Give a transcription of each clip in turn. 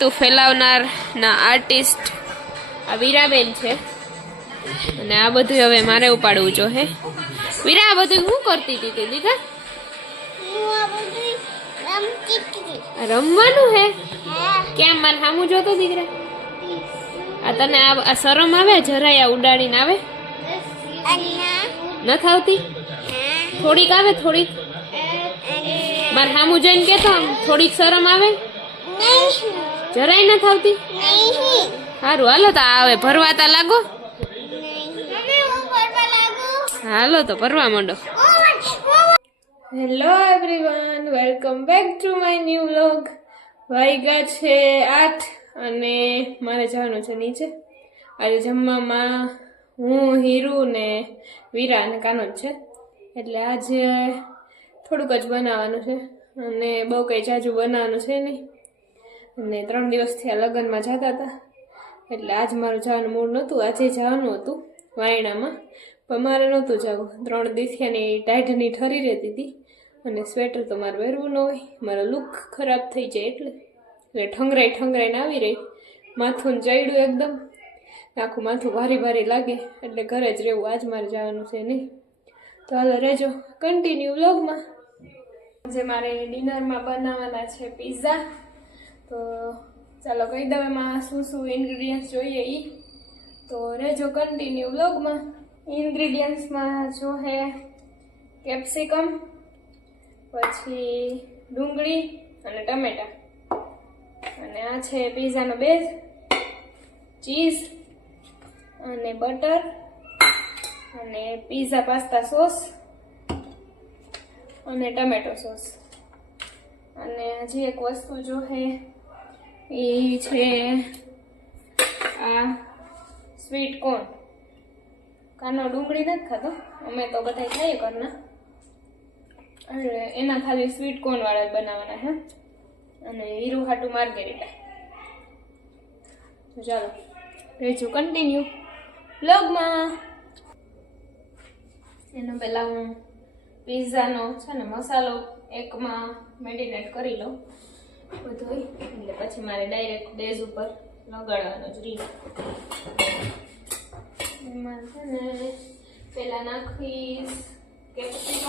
તો ફેલાવનાર ના આર્ટિસ્ટ આ વીરાબેન છે અને આ બધું હવે મારે ઉપાડવું જો હે વીરા આ બધું હું કરતી હતી તે દીકરા રમવાનું હે કેમ મારે સામું જોતો દીકરા આ તને આ શરમ આવે જરાય આ ઉડાડીને આવે નથી આવતી થોડીક આવે થોડીક મારે સામું જોઈને કેતો થોડીક શરમ આવે જરાય નથી આવતી સારું હાલો તો આવે ભરવાતા લાગો હાલો તો ભરવા માંડો hello everyone welcome back to my new vlog વાગ્યા છે 8 અને મારે જવાનું છે નીચે આજે જમવામાં હું હીરુ ને વીરા અને કાનો જ છે એટલે આજે થોડુંક જ બનાવવાનું છે અને બહુ કંઈ જાજુ બનાવવાનું છે નહીં અને 3 દિવસથી આ લગ્નમાં જતા હતા એટલે આજ મારું જવાનું મૂડ નહોતું આજે જવાનું હતું વાયણામાં પણ મારે નહોતું જવું 3 દિવસની ટાઈટની ઠરી રહેતી હતી અને સ્વેટર તો મારે પહેરવું ન હોય મારો લુક ખરાબ થઈ જાય એટલે ઠંગરાઈને આવી રહી માથું ચડ્યું એકદમ આખું માથું ભારે ભારે લાગે એટલે ઘરે જ રહેવું આજ મારે જવાનું છે નહીં તો હાલો રહેજો કન્ટિન્યુ વ્લોગમાં જે મારે ડિનરમાં બનાવવાના છે પિઝા તો ચાલો કહી દઉં એમાં શું શું ઇન્ગ્રીડિયન્ટ્સ જોઈએ એ તો રહેજો કન્ટિન્યુ વ્લોગમાં ઇન્ગ્રીડિયન્ટ્સમાં જો હે કેપ્સિકમ પછી ડુંગળી અને ટમેટા અને આ છે પિઝાનો બેઝ ચીઝ અને બટર અને પિઝા પાસ્તા સોસ અને ટમેટો સોસ અને હજી એક વસ્તુ જો હે એ છે આ સ્વીટ કોર્ન કાનો ડુંગળી નથી ખાતો અમે તો બધા ખાઈએ ઘરના એટલે એના ખાલી સ્વીટ કોર્ન વાળા જ બનાવવાના છે અને હીરુ હાટું માર્ગેરીટા તો ચાલો રહેજો કન્ટિન્યુ વ્લોગમાં એનો પહેલાં હું પિઝાનો છે ને મસાલો એકમાં મેરિનેટ કરી લઉં બધું એટલે પછી મારે ડાયરેક્ટ બેઝ ઉપર લગાડવાનો જ રીત એમાં છે ને પહેલાં નાખીશ કેપ્સિકમ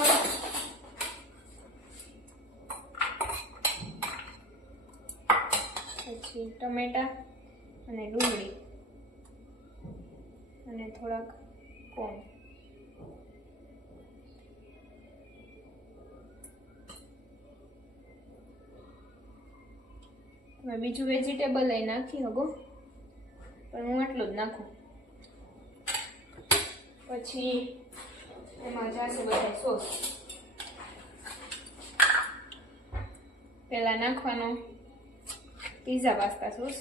પછી ટમેટા અને ડુંગળી અને થોડાક કોર્ન તમે બીજું વેજીટેબલ લઈ નાખી શકો પણ હું આટલું જ નાખું પછી એમાં જશે બધા સોસ પહેલાં નાખવાનો પિઝા પાસ્તા સોસ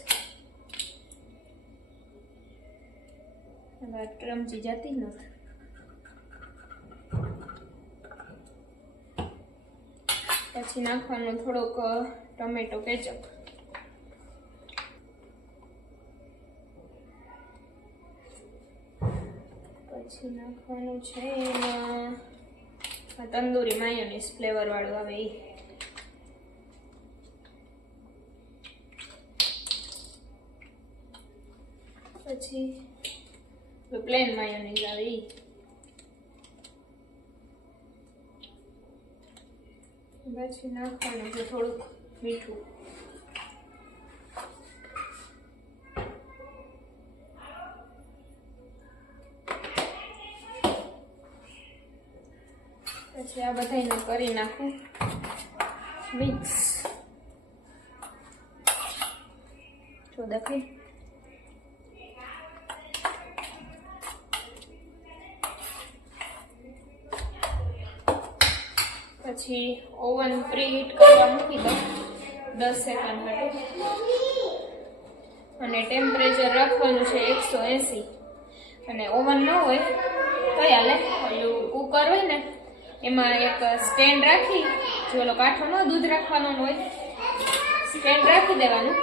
રમચી જતી નથી પછી નાખવાનો થોડોક ટમેટો કેચઅપ પછી નાખવાનું છે એમાં તંદૂરી માયોનીઝ ફ્લેવર વાળું આવે એ પછી પ્લેન માયોનીઝ આવે એ પછી નાખવાનું છે થોડુંક મીઠું પછી આ બધાને કરી નાખું મિક્સ તો દેખાય પછી ઓવન પ્રીહીટ કરવા મૂકી દઉં 10 સેકન્ડ માટે અને ટેમ્પરેચર રાખવાનું છે 180 અને ઓવન ન હોય તો હાલે ઓલું કુકર હોય ને એમાં એક સ્ટેન્ડ રાખી જો ઓલો કાઠો ન દૂધ રાખવાનો હોય સ્ટેન્ડ રાખી દેવાનું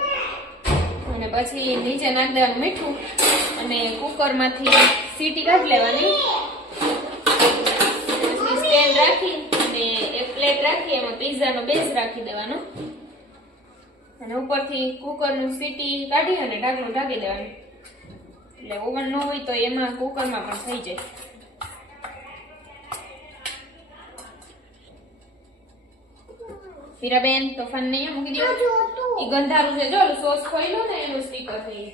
અને પછી નીચે નાખી દેવાનું મીઠું અને કુકરમાંથી સીટી કાઢી લેવાની પછી સ્ટેન્ડ રાખી અને એક પ્લેટ રાખી એમાં પિઝાનો બેઝ રાખી દેવાનો અને ઉપરથી કુકરનું સીટી કાઢી અને ઢાંકણું ઢાંકી દેવાનું. એટલે ઓવન ન હોય તો એમાં કુકરમાં પણ થઈ જાય. હીરાબેન તોફાન નહીં મૂકી દો. એ ગંધારું છે જો સોસ ખોઈ લો ને એનું સ્ટીકર થઈ.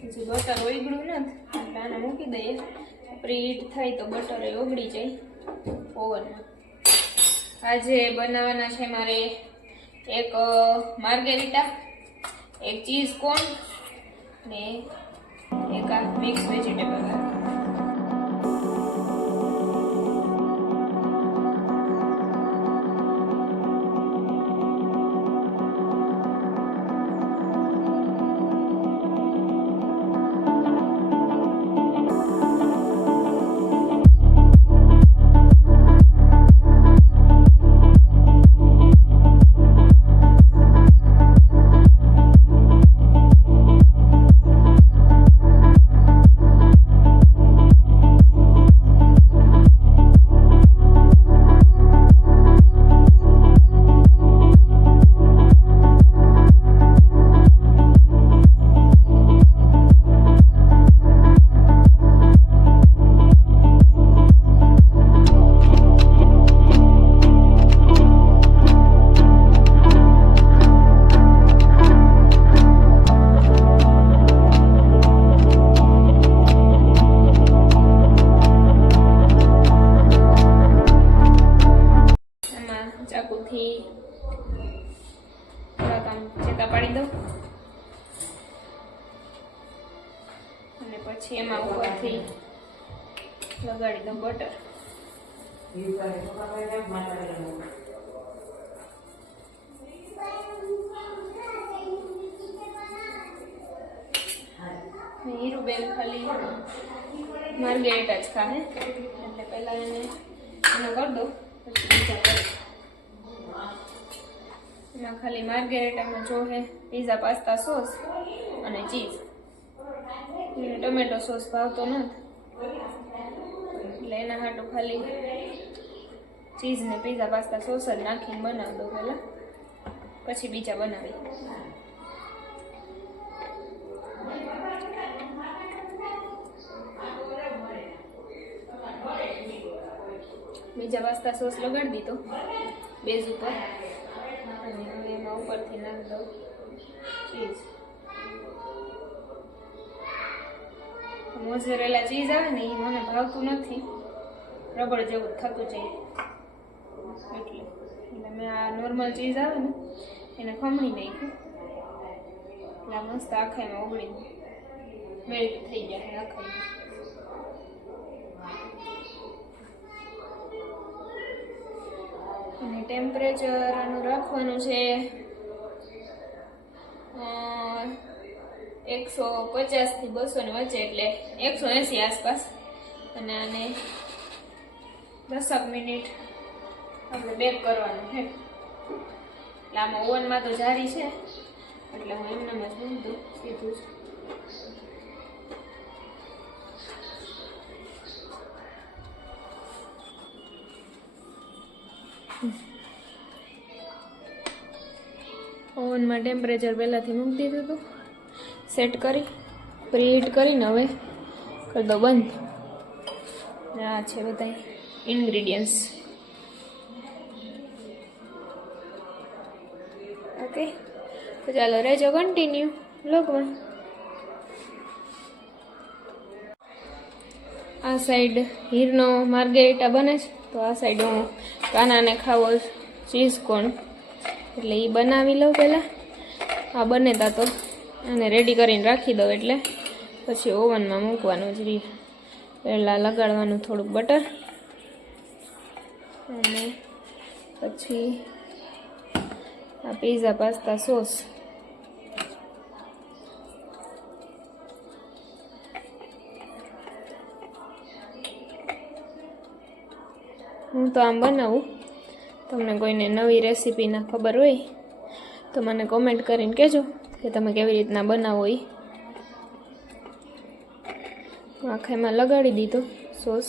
પછી બટર ઓગળ્યું નથી એટલે આને મૂકી દઈએ. પ્રીહીટ થાય તો બટર એ ઓગળી જાય ઓવનમાં. આજે બનાવવાના છે મારે એક માર્ગેરિટા, એક ચીઝ કોર્ન ને એક આ મિક્સ વેજીટેબલ. થોડાક આમ ચેકા પાડી દઉં અને પછી એમાં ઉપરથી લગાડી દઉં બટર. હીરુબેન ખાલી માર્ગેરિટા જ ખાહે એટલે પહેલા એને કરી દો પછી બીજા કરી. એમાં ખાલી માર્ગેરિટામાં જો હે પીઝા પાસ્તા સોસ અને ચીઝ. એને ટમેટો સોસ ભાવતો નથી એટલે એના હાટું ખાલી ચીઝ ને પીઝા પાસ્તા સોસ જ નાખીને બનાવી દો પહેલાં, પછી બીજા બનાવી. બીજા પાસ્તા સોસ લગાડી દીધો બેઝ ઉપર અને હવે એમાં ઉપરથી નાખી દઉં ચીઝ. મોઝરેલા ચીઝ આવે ને એ મને ભાવતું નથી, રબડ જેવું થતું જાય એટલે મેં આ નોર્મલ ચીઝ આવે ને એને ખમણી નાખ્યું એટલે મસ્ત આખાઈમાં ઓગળી મેલ્ટ થઈ જાય આખાઈમાં. અને ટેમ્પરેચર આનું રાખવાનું છે 150 થી 200 ની વચ્ચે એટલે 180 આસપાસ. અને આને 10 મિનિટ આપણે બેક કરવાનું છે. એટલે આમાં ઓવનમાં તો જારી છે એટલે હું એમનામાં જ મૂકી દઉં સીધું જ. ઓવનમાં ટેમ્પરેચર પહેલાંથી મૂકી દીધું હતું સેટ કરી, પ્રીહીટ કરીને હવે કરી દો બંધ. આ છે બધા ઇન્ગ્રીડિયન્ટ્સ. ઓકે તો ચાલો રહેજો કન્ટિન્યુ વ્લોગમાં. આ સાઈડ હીરનો માર્ગેરિટા બને છે તો આ સાઈડ હું કાનાને ખાવો ચીઝ કોર્ન એટલે એ બનાવી લઉં પહેલાં. આ બને તા તો અને રેડી કરીને રાખી દઉં એટલે પછી ઓવનમાં મૂકવાનું જ રહે. પહેલાં લગાડવાનું થોડુંક બટર અને પછી આ પીઝા પાસ્તા સોસ. હું તો આમ બનાવું. તમને કોઈને નવી રેસીપીના ખબર હોય તો મને કોમેન્ટ કરીને કહેજો કે તમે કેવી રીતના બનાવો. એ આખામાં લગાડી દીધો સોસ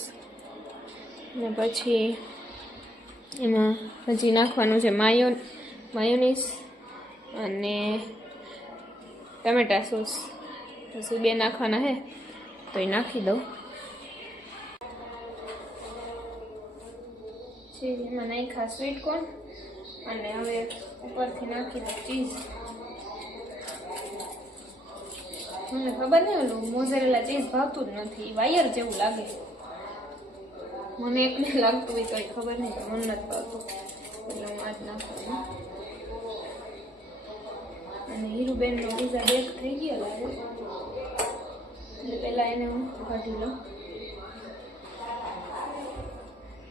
ને પછી એમાં હજી નાખવાનું છે માયોનીઝ અને ટમેટા સોસ. હજી 2 નાખવાના હે તો એ નાખી દઉં. એમાં નાખ્યા સ્વીટ કોર્ન અને હવે ઉપરથી નાખી દઉં ચીઝ. મને ખબર નહીં, ઓલું મોઝરેલા ચીઝ ભાવતું જ નથી, વાયર જેવું લાગે. મને એકને લાગતું હોય કંઈ ખબર નહીં, પણ મને નથી ભાવતું એટલે હું આ જ નાખવાનું. અને હીરુબેનનો પીઝા બેક થઈ ગયો લાગે એટલે પહેલાં એને હું કાઢી લઉં.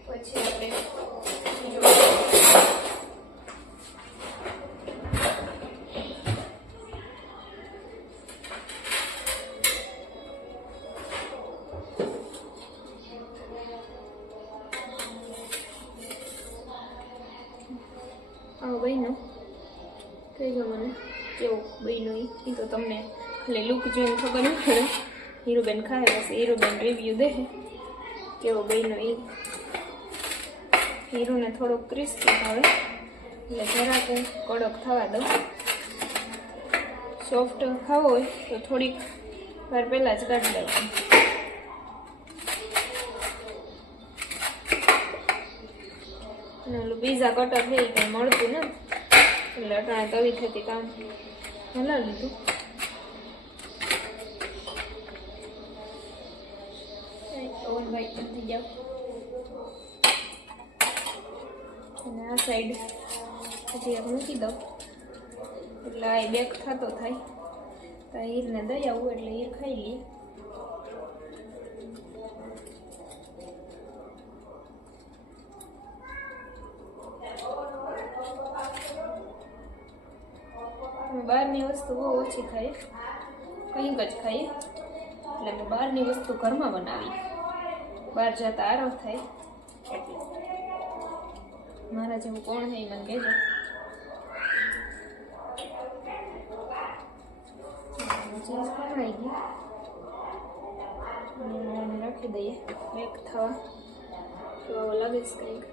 પછી આપણે આવો બહેનો કહી દો મને કેવો બહેનો એ તો તમને ખાલી લુક જોઈને ખબર નહીં પડે. હીરુબેન ખાય બસ હીરુબેન રિવ્યૂ દે કેવો બહેનો એ. હીરુને થોડોક ક્રિસ્પી આવે એટલે જરાક કડક થવા દઉં. સોફ્ટ ખાવો હોય તો થોડીક વાર પહેલાં જ કાઢી દેવાનું. અને ઓલું પીઝા કટર થઈ કંઈ મળતું ને એટલે અટાણે તવી થતી કામ હલાવી લીધું. ઓવન બાઈક નથી જાવ. અને આ સાઈડ હજી મૂકી દઉં એટલે આ બેક થતો થાય તો હીરને દઈ આવું એટલે હીર ખાઈ લઈએ. બહારની વસ્તુ બહુ ઓછી ખાઈએ, કંઈક જ ખાઈએ એટલે અમે બહારની વસ્તુ ઘરમાં બનાવી. બહાર જતા આરો થાય એટલે. મારા જેવું કોણ છે એ મને કહેજો. ચીઝ પકડાઈ ગયું રાખી દઈએ બેક થવા તો લાગે છે કંઈક.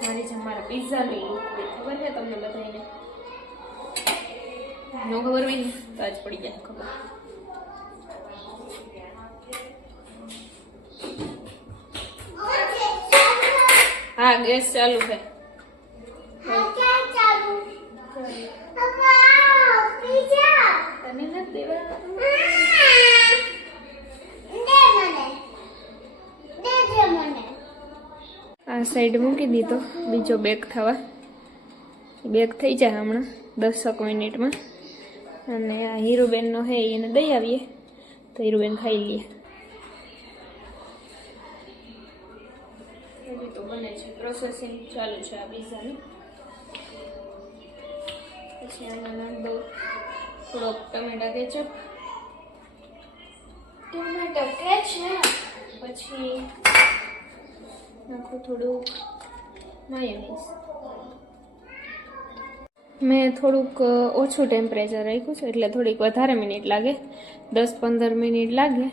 મારી જેમ મારા પિઝા લઈ ખબર છે તમને બધાને? ન ખબર હોય ને તો આજ પડી જાય ખબર. હા ગેસ ચાલુ છે. તને નથી દેવા આ સાઈડ મૂકી દીધો બીજો બેક થવા. બેક થઈ જાય હમણાં 10 મિનિટમાં. અને આ હીરુબેનનો હે એને દઈ આવીએ તો હીરુબેન ખાઈ લઈએ. હજી તો બને છે, પ્રોસેસિંગ ચાલુ છે આ પીઝાની. પછી આમાં નાખ દઉં થોડોક ટમેટા કેચપ. પછી નાખું થોડુંક માયોનીઝ. મેં થોડુંક ઓછું ટેમ્પરેચર રાખ્યું છે એટલે થોડીક વધારે મિનિટ લાગે, 10-15 મિનિટ લાગે.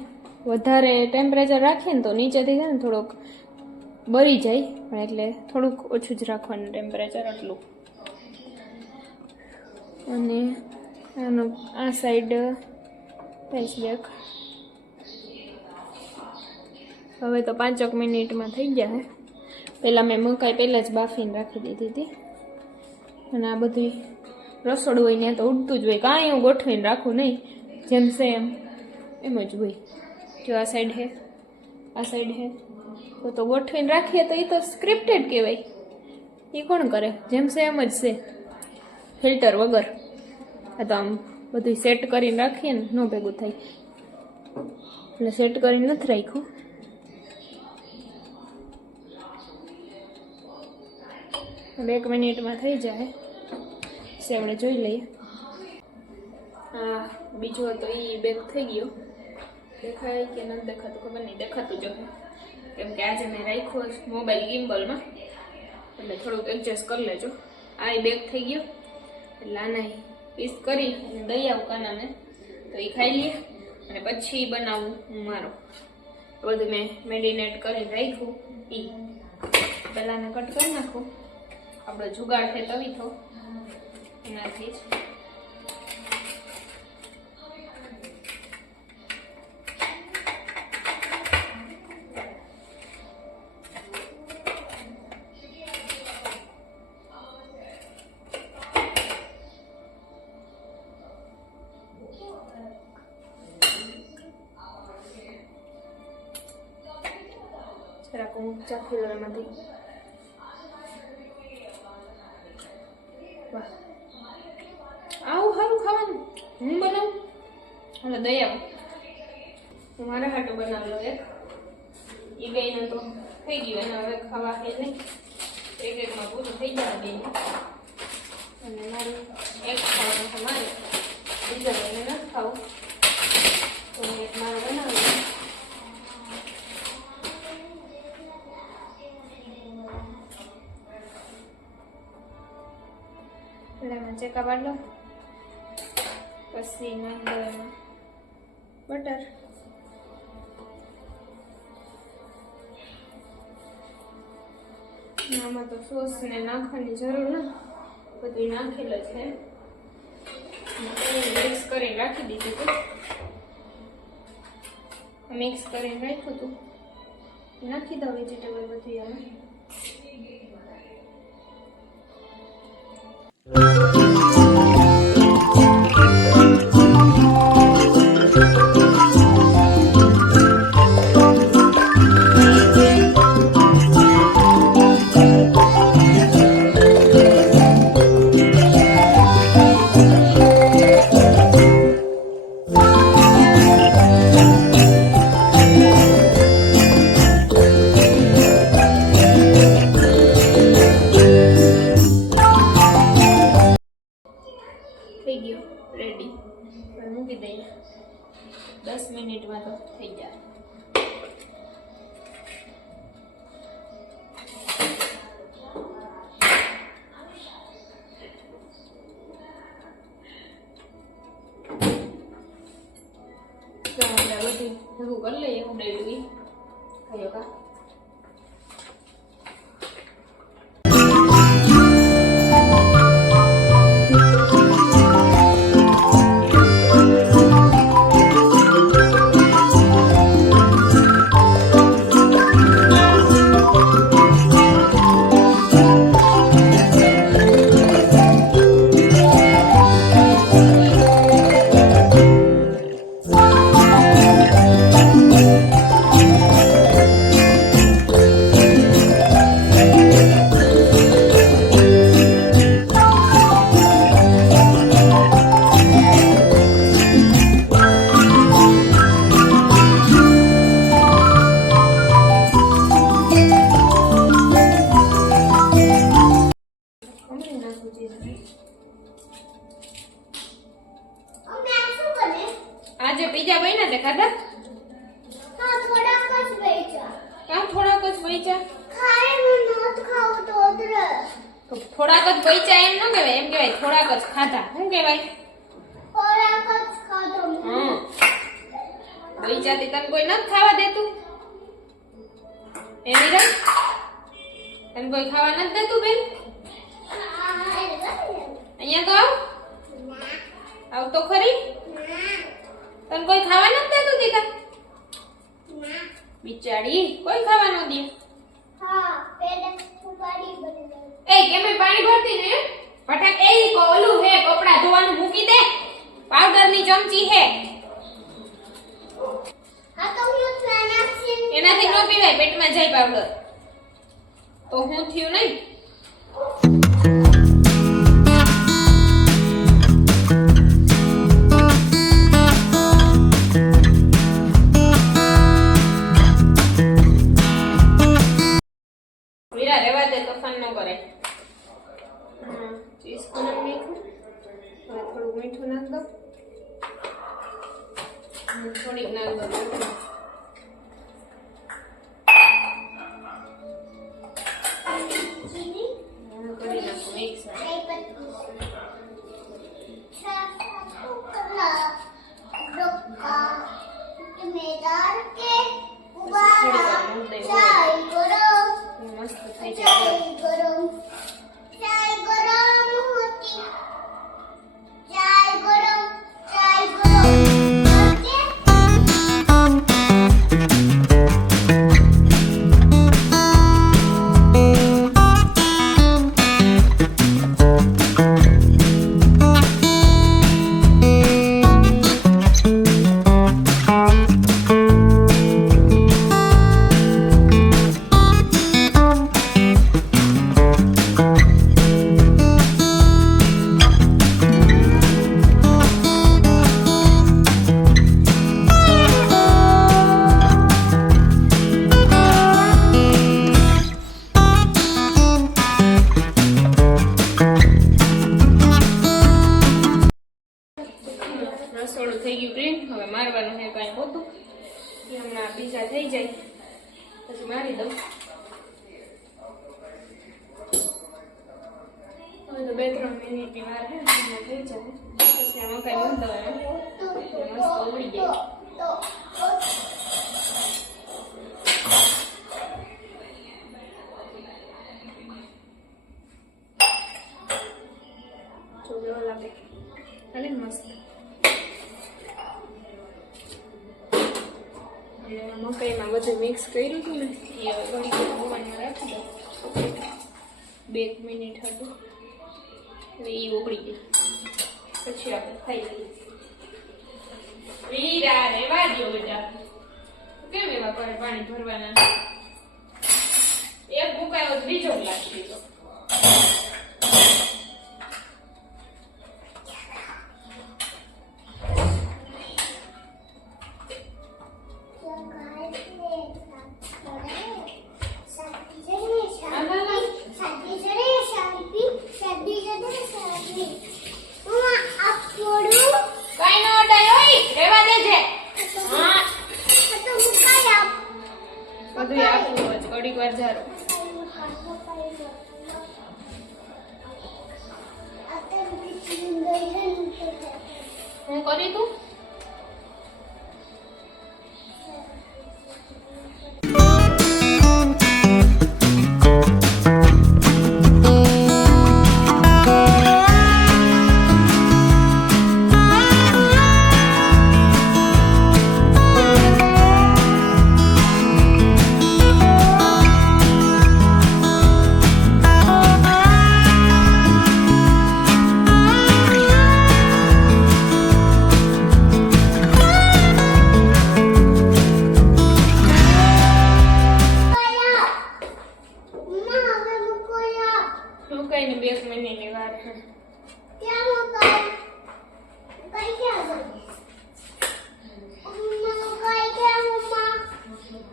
વધારે ટેમ્પરેચર રાખીએ ને તો નીચેથી છે ને થોડોક બળી જાય, પણ એટલે થોડુંક ઓછું જ રાખવાનું ટેમ્પરેચર આટલું. અને આનો આ સાઈડ પેસ બેક હવે તો 5 મિનિટમાં થઈ જાય. પહેલાં મેં મકાઈ પહેલાં જ બાફીને રાખી દીધી હતી. અને આ બધું રસોડું હોય ને તો ઉડતું જ હોય, કાંઈ હું ગોઠવીને રાખું નહીં, જેમ છે એમ જ હોય. જો આ સાઈડ હે આ સાઈડ હે તો ગોઠવીને રાખીએ તો એ તો સ્ક્રિપ્ટેડ કહેવાય. એ કોણ કરે? જેમ છે એમ જ છે, ફિલ્ટર વગર. આ તો આમ બધું સેટ કરીને રાખીએ ને ન ભેગું થાય એટલે સેટ કરીને નથી રાખ્યું. હવે 1 મિનિટમાં થઈ જાય છે, આપણે જોઈ લઈએ. હા બીજો હતો એ બેક થઈ ગયો. દેખાય કે નથી દેખાતું ખબર નહીં, દેખાતું જ હશે કેમ કે આજે મેં રાખ્યો મોબાઈલ ગિમ્બલમાં એટલે થોડુંક એડજસ્ટ કરી લેજો. આ બેક થઈ ગયો એટલે આના પીસ કરી અને દઈ આવું કાનાને તો એ ખાઈ લઈએ અને પછી બનાવું હું મારો. બધું મેં મેરિનેટ કરી રાખ્યું. પહેલાંને કટ કરી નાખું. આપણો જુગાડ છે તવીથો એનાથી જ. જરાક હું ચાખી લઉં એમાંથી. વાહ, આવું સારું ખાવાનું હું બનાવું. હવે દઈ આવું. હું મારા હાટું બનાવેલો એક. એ બેનો તો થઈ ગયું એને હવે ખાવા છે નહીં. એક એકમાં પૂરું થઈ જાય બેને. અને મારું એક ખાવાનું છે મારે, બીજા બેને નથી ખાવું. તો એક મારે બનાવેલું. પેલા ચેકા પાડ લો, પછી નાખ દો એમાં બટર. આમાં તો સોસ ને નાખવાની જરૂર ન, બધું નાખેલો છે. મિક્સ કરીને રાખી દીધું હતું. મિક્સ કરીને રાખ્યું હતું. નાખી દો વેજીટેબલ બધું આમાં. થઈ ગયો રેડી. મૂકી દઈએ. 10 મિનિટમાં તો થઈ જાય. બધું ભેગું કરી લઈએ. ઉડાડ્યું ખાયો કા. આજે પીઝા બન્યા તે ખાધા? હા, થોડાક જ બચ્યા. ક્યાં થોડાક જ બચ્યા? ખાવાનું નહોતું ખાવું તો ઉધરસ. તો થોડાક જ બચ્યા એમ ન કહેવાય, એમ કહેવાય થોડાક જ ખાધા. શું કહેવાય? થોડાક જ ખાધો. બચ્યા તે તને કોઈ નથી ખાવા દેતું? એ નીરજ, તને કોઈ ખાવા નથી દેતું બેન? અહીંયા તો આવ. આવ તો ખરી. તને કોઈ ખાવા નથી દેતું દીકા? બિચારી કોઈ ખાવા ન દે. હા, પેલા પાણી ભરી. એ કેમે પાણી ભરતી ને ફટાક. એ ઓલું હે કપડા ધોવાનું મૂકી દે. પાવડર ની ચમચી હે. હા તો હું નાખી. એનાથી ન પીવાય, પેટમાં જાય પાવડર. તો હું થયું નહીં. રેવા દે, તોફાન ન કરે. ચીઝ પણ મીઠું. હવે થોડું મીઠું નાખ દો. થોડીક નાખ દો. કરી નાખું. સીધા થઈ જાય પછી મારી દઉં. હવે તો 2-3 મિનિટની વાર છે ને સીધા થઈ જાય પછી આ મકાઈ મૂકી દેવાના મસ્ત ઉડી જાય. જો લાગે હાલે મસ્ત. મકાઈમાં બધું મિક્સ કર્યું હતું ને એ હવે ઘણી બધી ઓવનમાં રાખી દઉં. 2 મિનિટ હતું હવે એ ઉકળી ગઈ પછી આપણે ખાઈ લઈએ. વીરા રેવા દો બેટા, કેમ એવા કરે પાણી ભરવાના? એક ભૂકાયો તો બીજો ગ્લાસ લીધો. બધું આપવું જ ઘડીક વાર જારો. હું કરી તું મુકાઈને 2 મિનિટની વાર છે.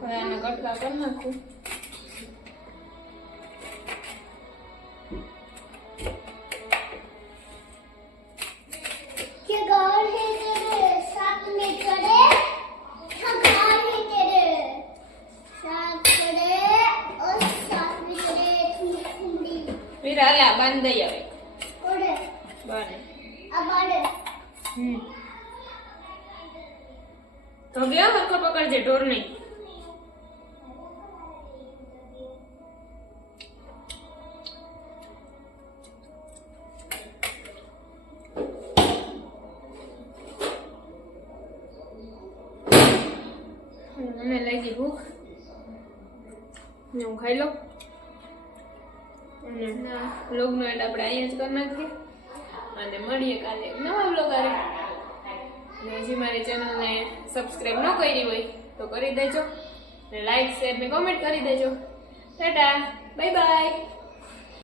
હવે આને કટકા કરી નાખું. વીરા હાલે બાંધ દઈ આવે બાને. તો ગયો હરકો પકડજે ઢોર નહીં. મને લાગી ભૂખ હું ખાઈ લઉં. અને વ્લોગનો એડ આપણે અહીંયા જ કરી નાખીએ અને મળીએ કાલે નવા વ્લોગ આવે. અને હજી મારી ચેનલને સબસ્ક્રાઈબ ન કરી હોય તો કરી દેજો અને લાઈક શેર ને કોમેન્ટ કરી દેજો. Tata bye bye.